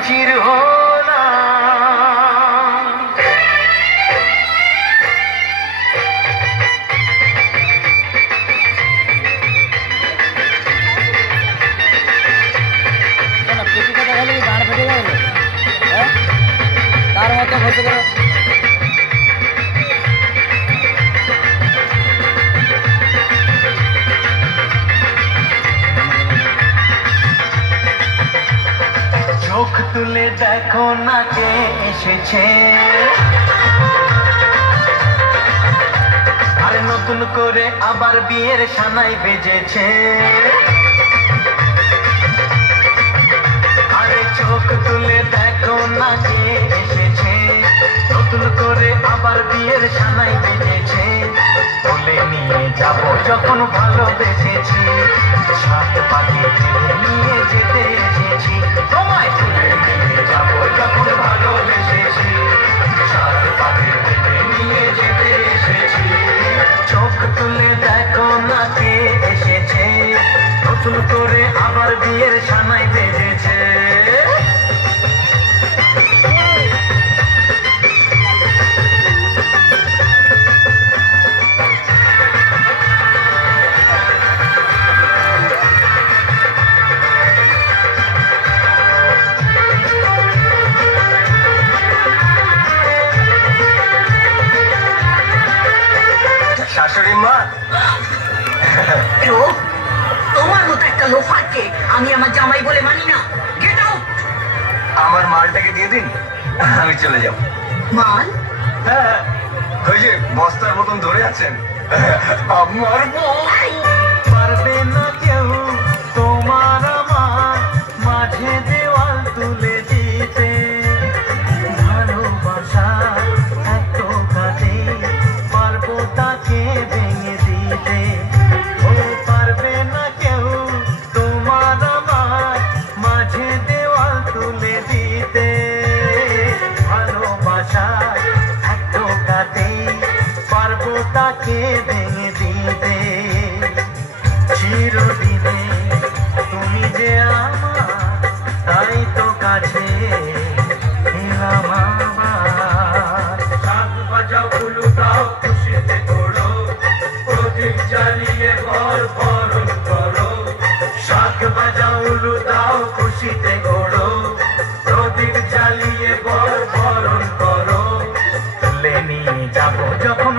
হাজির হলাম। তার মতো হতে পারে। চোখ তুলে দেখো না কে এসেছে, আরে নতুন করে আবার বিয়ের সানাই বেজেছে। আরে চোখ তুলে দেখো না কে এসেছে, নতুন করে আবার বিয়ের সানাই বেজেছে। বলে নিয়ে যাব যখন ভালোবেসেছি, সাত পাখি নিয়ে যেতে এসেছি। তোমায় তুলে নিয়ে যাব যখন ভালোবেসেছি, সাত পাখি নিয়ে যেতে এসেছি। চোখ তুলে দেখো না কে এসেছে, নতুন করে আবার বিয়ের সানাই বেজেছে। শাশুড়ি মা, তোমার মতো একটা লোফারকে আমি আমার জামাই বলে মানি না। Get out. আমার মালটাকে দিয়ে দিন, আমি চলে যাব। মাল? হ্যাঁ, ওই যে বস্তার মতন ধরে আছেন আমার বউ। পারবে না কেউ তোমার আমার মাঝে দেওয়াল তুলে দিতে, ভালোবাসা এত কাটে পারবো তাকে ভেঙে দিতে। ও পারবে না কেউ তোমার আমার মাঝে দেওয়াল তুলে দিতে, ভালোবাসা এত কাটে পারবো তাকে ভেঙে দিতে। চিরদিনে তুমি যে আমার, তাই তো কাছে এলাম আবার। শাক বাজাও উলু দাও খুশিতে ঘোড়ো, প্রদীপ জ্বালিয়ে ঘর বরণ করো। শাক বাজাও উলু দাও খুশিতে ঘোড়ো, প্রদীপ জ্বালিয়ে ঘর বরণ করো। তুলে নিয়ে যাবো যখন